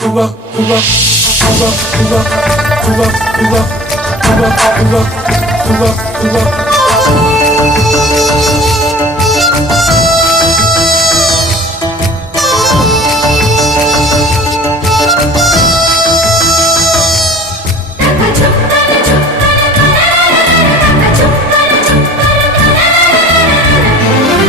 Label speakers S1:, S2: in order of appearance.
S1: kula kula kula kula kula kula kula kula kula kula